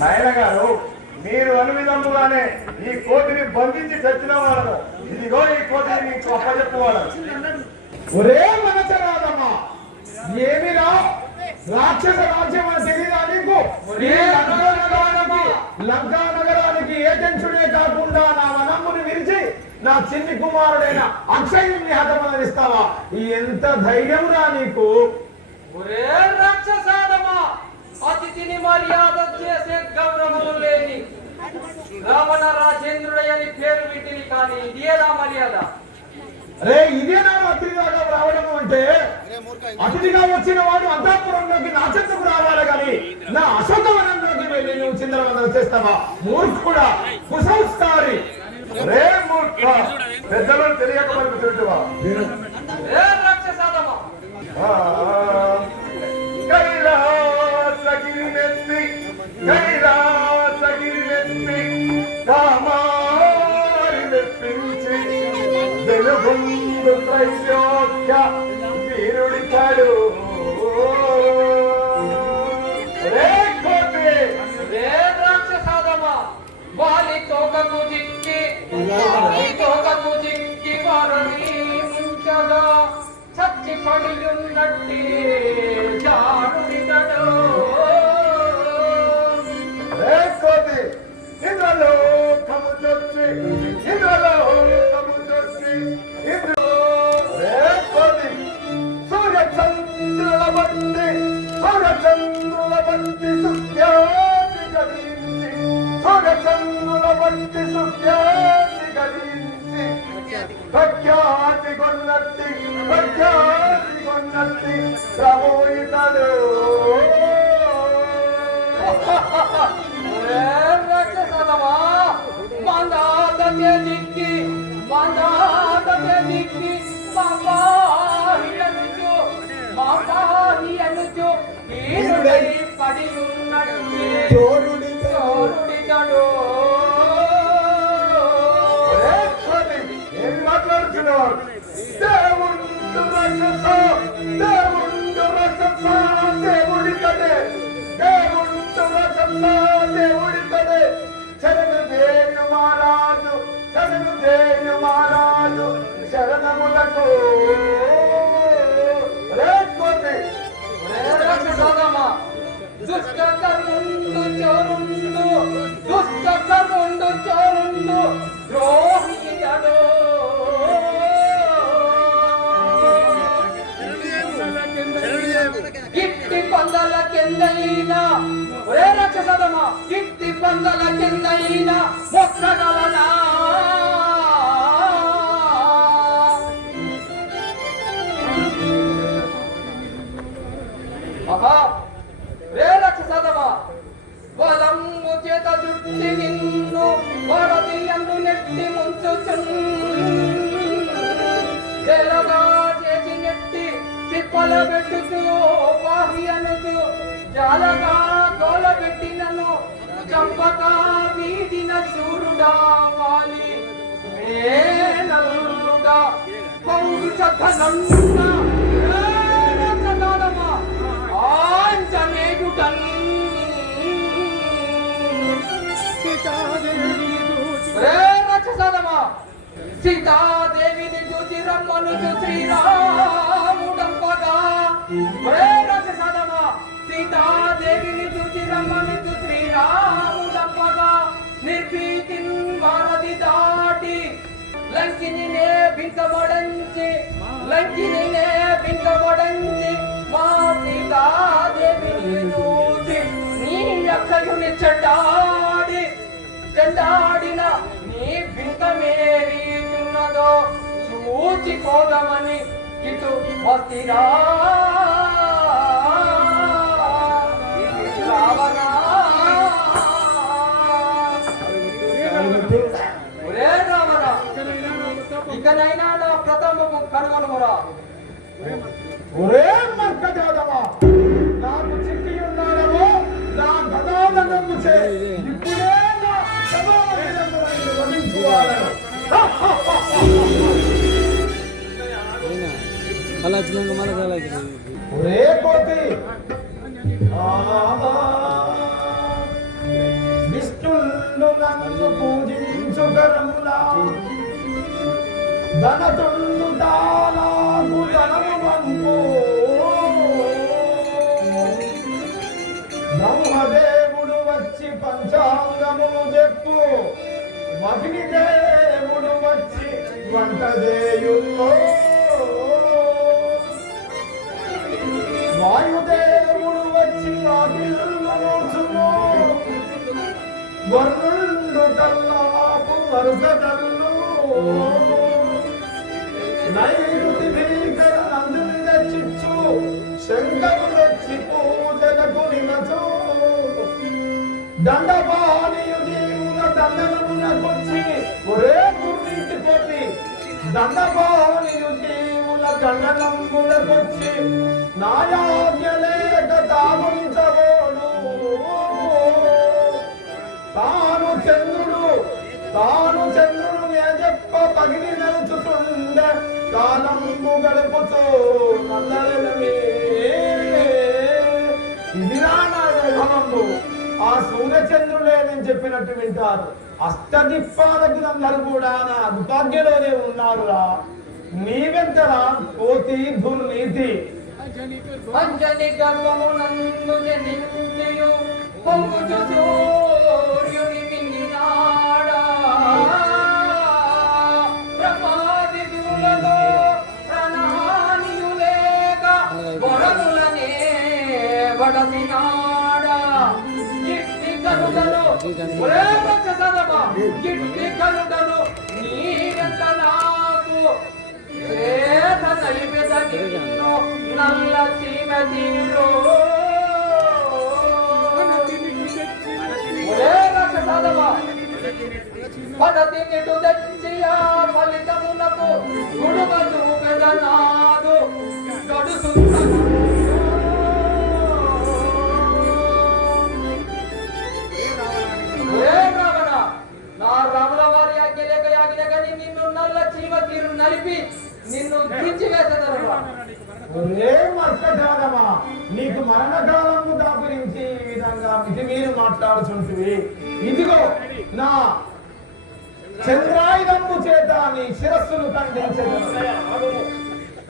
నాయన గారు మీరు అనువిధముగానే ఈ కోతిని బంధించి చచ్చిన వాళ్ళను. ఇదిగో ఈ కోతిని నీకు అప్పచెప్పువాడు ఒరే మనచరాదమ్మా ఏమిరా? రాక్షస రాజ్యం అని తెలియదా నీకు? లంకా నగరానికి ఏజెన్సుడే కాకుండా నా వనమ్ముని విరిచి నా చిన్ని కుమారుడైన అక్షయుని హతమనిస్తావా ఎంత ధైర్యంరా నీకు? ఒరే రాక్షసాదమా అతిథిని మర్యాద చేసే గౌరవము లేని రావణ రాజేంద్రుడని పేరు వీటిని కానీ ఇదేనా మర్యాద? రే ఇదేనా అతిథిగా రావడం అంటే అతిథిగా వచ్చిన వాడు అంతఃపురంలోకి నా చెంతకు రావాలి కానీ నా అశోకవనంలోకి వెళ్ళి నువ్వు చిందరవందన చేస్తావా? మూర్ఖుడా కుసంస్కారి. రే మూర్ఖ. పెద్దలను తెలియక పలుకుతుంటువా వీరుడితాడు. వాలి తోకకు జిక్కి వాలి తోకకు జిక్కి వారని ముంచగా చచ్చి పడి ఉన్నట్టి జానుడితడు లేకపోతే ఇంద్రలో చంద్రుల బట్టి సుఖ్యాతి గడించి ప్రఖ్యాతి కొన్నట్టి ప్రఖ్యాతి కొన్నట్టి ప్రభుయితడు ఒరే రాక్షసదమా మందాతకే దిక్కి మందాతకే దిక్కి అనుచు ఈనుడై పడి ఉన్నట్టి Katlettiler. Devurunca rakasa, devurunca rakasa, devurikade, devurunca rakasa, devurikade. ശരണ ദേവ്യ മഹാരാജു ശരണ ദേവ്യ മഹാരാജു ശരണമുലക്കോ ഒരേ കോട്ടി ഒരേ സോദമ ദുഷ്കർത്തവ്യ చేసి నెట్టి తిప్పల పెట్టుచు వాహి అనుచు జాలగా గోల పెట్టినను చంపక వీధిన శూరుడా వాలి మేనల్లుడా పౌరుష ధనున్నా రాక్షసాదమా ఆంజనేయుడన్ రే రాక్షసాదమా సీతాదేవిని చూసి రమ్మను శ్రీరాముడంపగా రే రాక్షసాదమా సీతాదేవిని చూసి రమ్మను శ్రీరాముడంపగా నిర్భీతిన్ వారధి దాటి లంకిని నే బింకబడంచి లంకిని నే మా సీతాదేవిని చూసి నీ అక్కయుని చెడ్డాడి చెడ్డాడిన నీ బింకమేరీతున్నదో చూచిపోదామని ఇటు వస్తిరా. ఇకనైనా నా ప్రథమము కనుగొనుమురా. ఒరే మర్కజాదవా. నాకు చిక్కి ఉన్నాడవో నా గదాదనము చే ఇప్పుడే నా సమావేశము వధించువాడను. అలా వచ్చినాక మన ఒరే కోతి విష్ణుండు నన్ను బ్రహ్మదేవుడు వచ్చి పంచాంగము చెప్పు అగ్ని దేవుడు వచ్చి వంట చేయుల్లో వాయుదేవుడు వచ్చి వాకిళ్ళు వరుణుడు కల్లాపు వరుస కల్లు నైరుతి భీకర నందుని రచిచ్చు. శంకరుడొచ్చి పూజలకు నిలచు. దండపా జీవుల దండనమునకొచ్చి ఒరే గుర్తించి కొట్టి దండపాణియు జీవుల దండనములకొచ్చి నాయాజ్ఞలేక తాగుంచబోడు తాను చంద్రుడు తాను చంద్రుడు నే పగిలి నడుచుతుండే కాలంబు గడుపుతూ నల్లరమే ఇదిరా నా ఆ సూర్యచంద్రులే నేను చెప్పినట్టు వింటారు. అష్టదిప్పాలకులందరూ కూడా నా దుర్భాగ్యలోనే ఉన్నారురా. నీవెంతరా? కోతి దుర్నీతి వడసినా నిన్ను నల్ల చీమ తీరు పదతి నిటు తెచ్చియా ఫలితమునకు గుడుగ చూపెదనాదు ఒరే ఒరే మర్కజాలమా నీకు మరణకాలము దాపరించి ఈ విధంగా ఇది మీరు మాట్లాడుచుంటివి. ఇదిగో నా చంద్రాయుధము చేత నీ శిరస్సును ఖండించదు